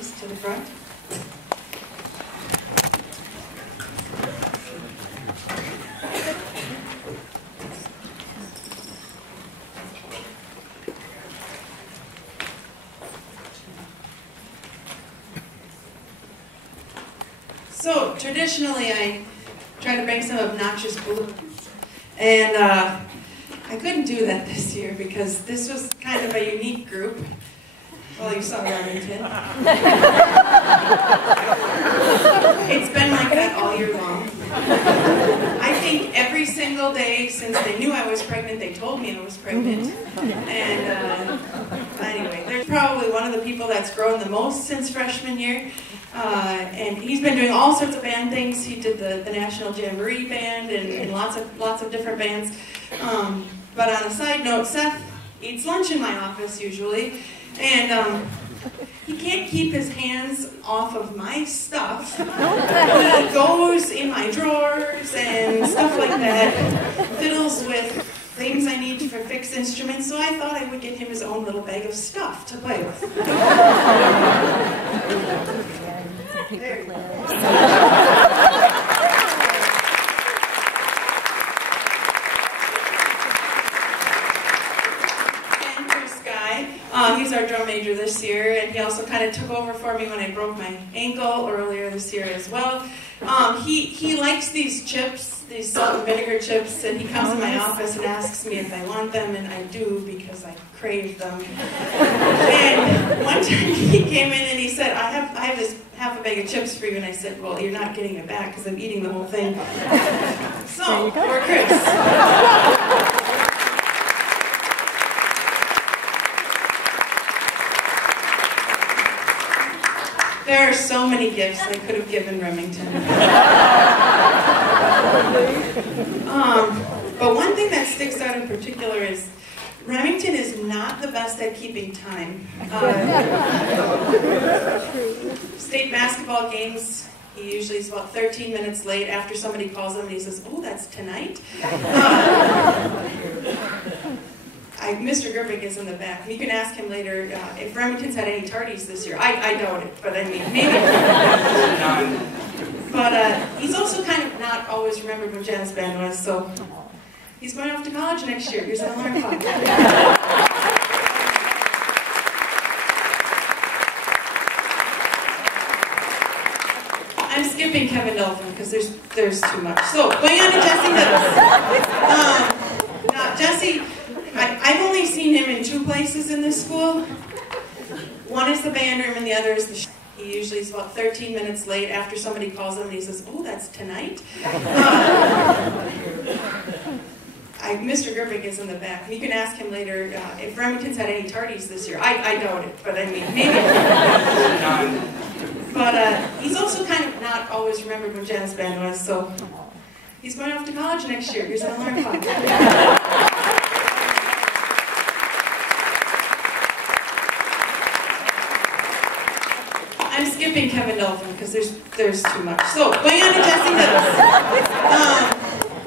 please, to the front. So, traditionally, I try to bring some obnoxious balloons. And I couldn't do that this year because this was kind of a unique group. Well, you saw Remington. It's been like that all year long. I think every single day since they knew I was pregnant, they told me I was pregnant. And anyway, there's probably one of the people that's grown the most since freshman year. And he's been doing all sorts of band things. He did the National Jamboree Band and lots of different bands. But on a side note, Seth eats lunch in my office usually, and he can't keep his hands off of my stuff. He goes in my drawers and stuff like that, fiddles with things I need for fixed instruments, so I thought I would get him his own little bag of stuff to play with. There you go. He's our drum major this year, and he also kind of took over for me when I broke my ankle earlier this year as well. He likes these chips, these salt and vinegar chips, and he comes to my office and asks me if I want them, and I do because I crave them. And one time he came in and he said, I have this half a bag of chips for you, and I said, well, you're not getting it back because I'm eating the whole thing. So, for Chris. There are so many gifts I could have given Remington. But one thing that sticks out in particular is Remington is not the best at keeping time. State basketball games, he usually is about 13 minutes late after somebody calls him and he says, oh, that's tonight? Mr. Gerbic is in the back. You can ask him later if Remington's had any tardies this year. I doubt it, but I mean, maybe. But he's also kind of not always remembered what jazz band was, so he's going off to college next year. Here's an alarm clock. I'm skipping Kevin Dolphin because there's too much. So, going on to Jesse Hills. Now, Jesse, I've only seen him in two places in this school. One is the band room and the other is the shop. He usually is about 13 minutes late after somebody calls him and he says, oh, that's tonight? Mr. Gerbic is in the back. You can ask him later if Remington's had any tardies this year. I doubt it, but I mean, maybe. But he's also kind of not always remembered what jazz band was, so he's going off to college next year. Here's an alarm clock. I'm skipping Kevin Dolphin because there's too much. So, going on to Jesse Hills.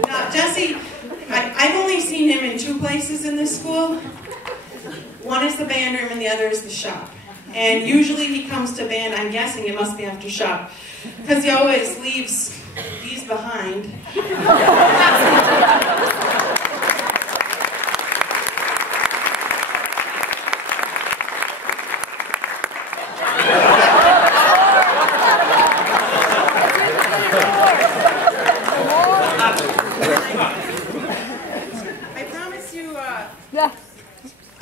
Now, Jesse, I've only seen him in two places in this school. One is the band room and the other is the shop. And usually he comes to band, I'm guessing it must be after shop, because he always leaves these behind.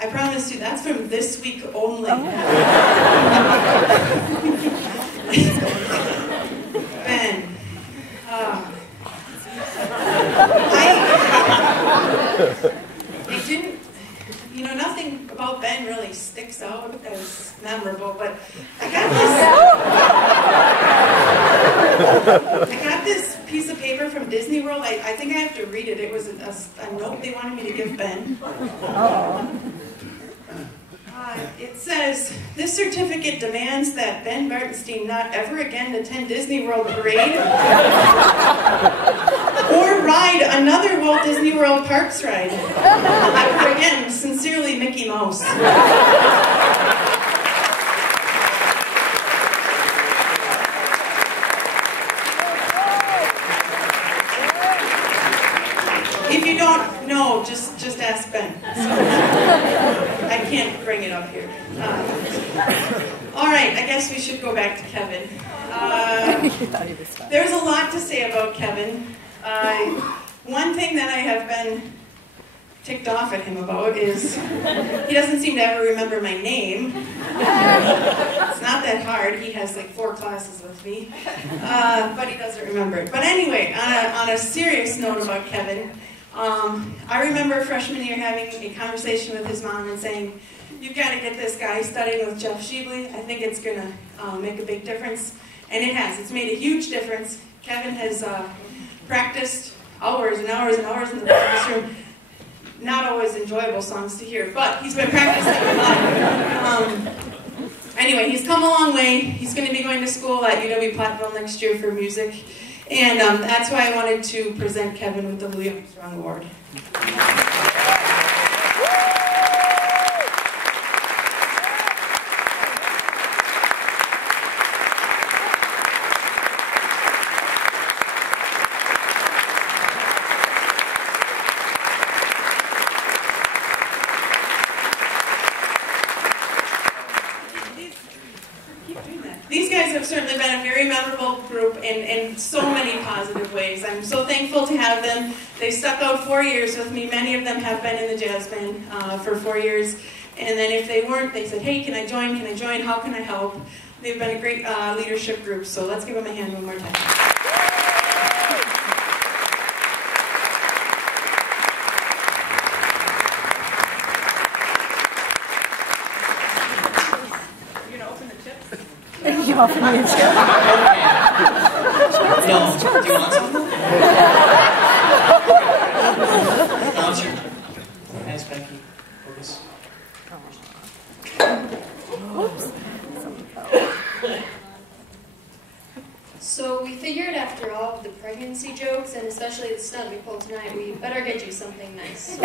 I promise you, that's from this week only. Oh. Ben, I didn't, nothing about Ben really sticks out as memorable, but I got this piece of paper from Disney World. I think I have to read it. It was a note they wanted me to give Ben. It says, this certificate demands that Ben Bartenstein not ever again attend Disney World Parade or ride another Walt Disney World Parks ride. Ever again, sincerely, Mickey Mouse. No, just ask Ben. I can't bring it up here. All right, I guess we should go back to Kevin. There's a lot to say about Kevin. One thing that I have been ticked off at him about is he doesn't seem to ever remember my name. It's not that hard. He has like 4 classes with me, but he doesn't remember it. But anyway, on a serious note about Kevin, I remember freshman year having a conversation with his mom and saying, "You've got to get this guy studying with Jeff Shebley. I think it's going to make a big difference." And it has. It's made a huge difference. Kevin has practiced hours and hours and hours in the practice room. Not always enjoyable songs to hear, but he's been practicing a lot. Anyway, he's come a long way. He's going to be going to school at UW-Platteville next year for music. And that's why I wanted to present Kevin with the Louis Armstrong Award. These guys have certainly been a very memorable group in so many positive ways. I'm so thankful to have them. They stuck out 4 years with me. Many of them have been in the jazz band for 4 years. And then if they weren't, they said, "Hey, can I join? Can I join? How can I help?" They've been a great leadership group. So let's give them a hand one more time. You offer me a chair? No. Do you want some? Now it's your turn. Thanks, Becky. Focus. So we figured after all of the pregnancy jokes, and especially the stunt we pulled tonight, we better get you something nice.